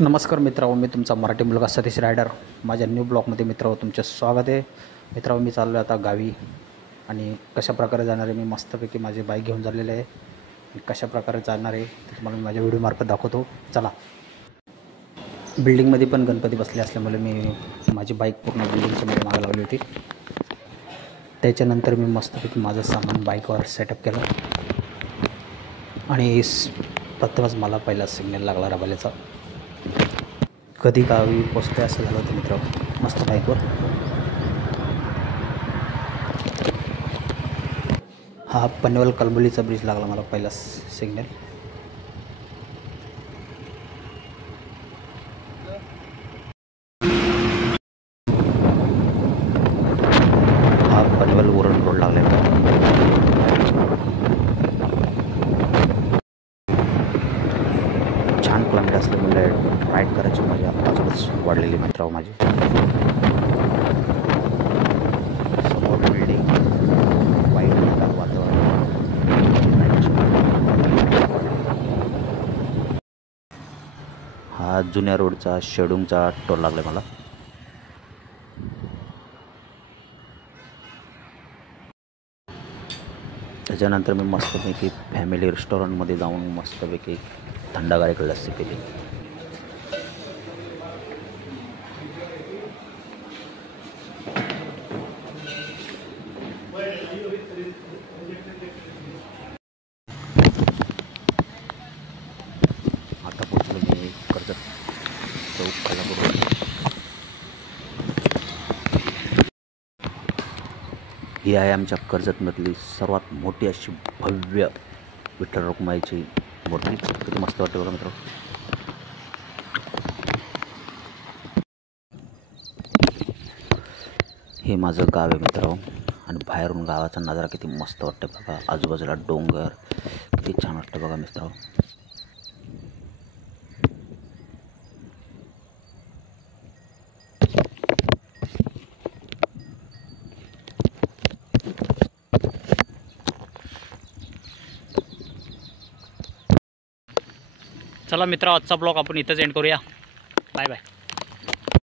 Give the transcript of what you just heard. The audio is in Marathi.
नमस्कार मित्रांनो, मी तुमचा मराठी मुलगा सतीश रायडर. माझ्या न्यू ब्लॉगमध्ये मित्रांनो तुमचे स्वागत आहे. मित्रांनो, मी चाललो आहे आता गावी आणि कशाप्रकारे जाणार आहे, मी मस्तपैकी माझी बाईक घेऊन चाललेली आहे. कशाप्रकारे जाणार आहे ते तुम्हाला मी माझ्या व्हिडिओमार्फत दाखवतो. चला. बिल्डिंगमध्ये पण गणपती बसले असल्यामुळे मी माझी बाईक पूर्ण बिल्डिंगच्या मध्ये मागे लावली होती. त्याच्यानंतर मी मस्तपैकी माझं सामान बाईकवर सेटअप केलं आणि प्रथमच मला पहिला सिग्नल लागला रबाल्याचा. कधी गावी पोचते असं झालं होतं मित्र. मस्त बाईकवर हा पनवेल कलबुलीचा ब्रिज लागला मला पहिला सिग्नल. हा पनवेल उरण रोड लागला. छान क्लायमेट असल्यामुळे राईड करायची मजा अजूनच वाढलेली मित्रांनो माझी. समोर बिल्डिंग, वाईट वातावरण. हा जुन्या रोडचा शेडूंगचा टोल लागला मला. त्याच्यानंतर मी मस्तपैकी फॅमिली रेस्टॉरंटमध्ये जाऊन मस्तपैकी थंडगार एक लस्सी पिली. आता पोचलो मी कर्जत चौक कोल्हापूर. ही आहे आमच्या कर्जतमधली सर्वात मोठी अशी भव्य विठ्ठल रखुमाईची मूर्ती. किती मस्त वाटते बघा मित्र. हे माझं गाव आहे मित्रांनो आणि बाहेरून गावाचा नजारा किती मस्त वाटतं बघा. आजूबाजूला डोंगर किती छान वाटतं बघा मित्रांनो. चला मित्र, आजचा ब्लॉग आपण इथंच एंड करूया. Bye bye.